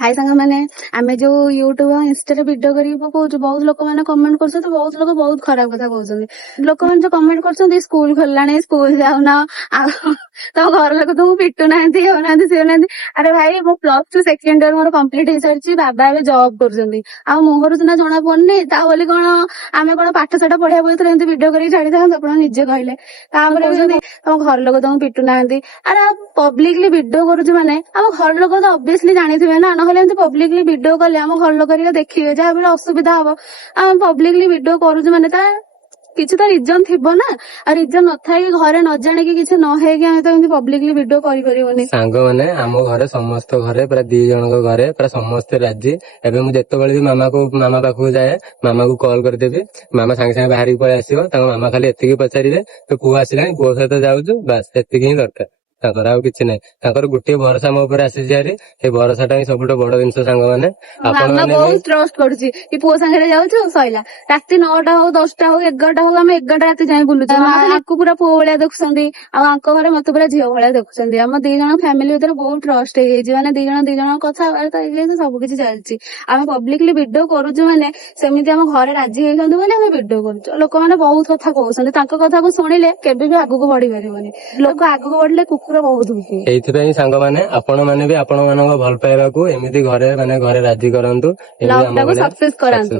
हाय सांग मैंने आमे जो यूट्यूब और इंस्टा रे वीडियो करी पकाउछु बहुत लोक माने कमेंट करछन तो बहुत लोक बहुत खराब कथा कहउछन लोक माने जो कमेंट करछन स्कूल खोललाने स्कूल जाउना तो घर लोक तो पिटु नांती होनांती से नांती अरे भाई मो प्लस 2 सेकंड इयर मोर कंप्लीट हे सारछि बाबा एबे जॉब करछन्ती आ मोहर सिना जणा पड़नी ता बोली कोन आमे कोन पाठ साठ पढिया बोलत एंती वीडियो करी छाडी था आपण निजे कहले तापर कहउछन्ती तम घर लोक तो पिटु नांती अरे पब्लिकली वीडियो करूछु माने हम घर लोक तो ऑब्वियसली जानिथिबे ना नहले एमती पब्लिकली वीडियो कले हम घर लोक देखिए जहाँ भी असुविधा हम हम पब्लिकली वीडियो करूछु माने ता किछि तो रिजन थिबो ना आ रिजन न थाई घरे न जाने कि किछि न हे कि हम तो एमती पब्लिकली वीडियो करि परिबोनी सांग माने आम घरे समस्त घरे पूरा 2 जन घरे पूरा समस्त राजी एबे मु जेतेबेले भी मामा पाखु जाए मामा को कॉल करदेबी मामा संगे संगे बाहर पळे आसीबो तांको मामा खाली एतिकी पचारिबे तो पुआ आसिलानी पुआ सहित जाउछु बस एतिकी ही दरकार ताकर आउ किछि नै ताकर गुटे भरोसा मो ऊपर आसी जारी ए भरोसाटा ही सबुठ बड़ जिंस सांग माने आपण मामा बहुत ट्रस्ट करूची कि पुओ संगे जाउछु सइला राति 9टा हो 10टा हो 11टा हो हम 11टा राति जाई बुलुछु आकु पूरा पुओ भलिया देखुछन्ती आ आंको घरे मते पूरा झियो भलिया देखुछन्ती हम 2 जण फैमिली भीतर बहुत ट्रस्ट हे गेजी माने 2 जण कथा वार्ता हे गेजी सब किछि चलची हम पब्लिकली वीडियो करूछु माने सेमिति हम घरे राजी हे गंदु माने हम वीडियो करूछु लोक माने बहुत कथा कहउछन्ती तांको कथा को सुनिले केबे भी आगु को बढ़ी परिबोनी लोक आगु को बढ़ले कुकुर बहुत दुखी एइथिपई सांग माने आपण माने भी आपण मानक भल पाइबाकू एमिति घरे माने घरे राजी करंतु लव टाको सक्सेस करांतु।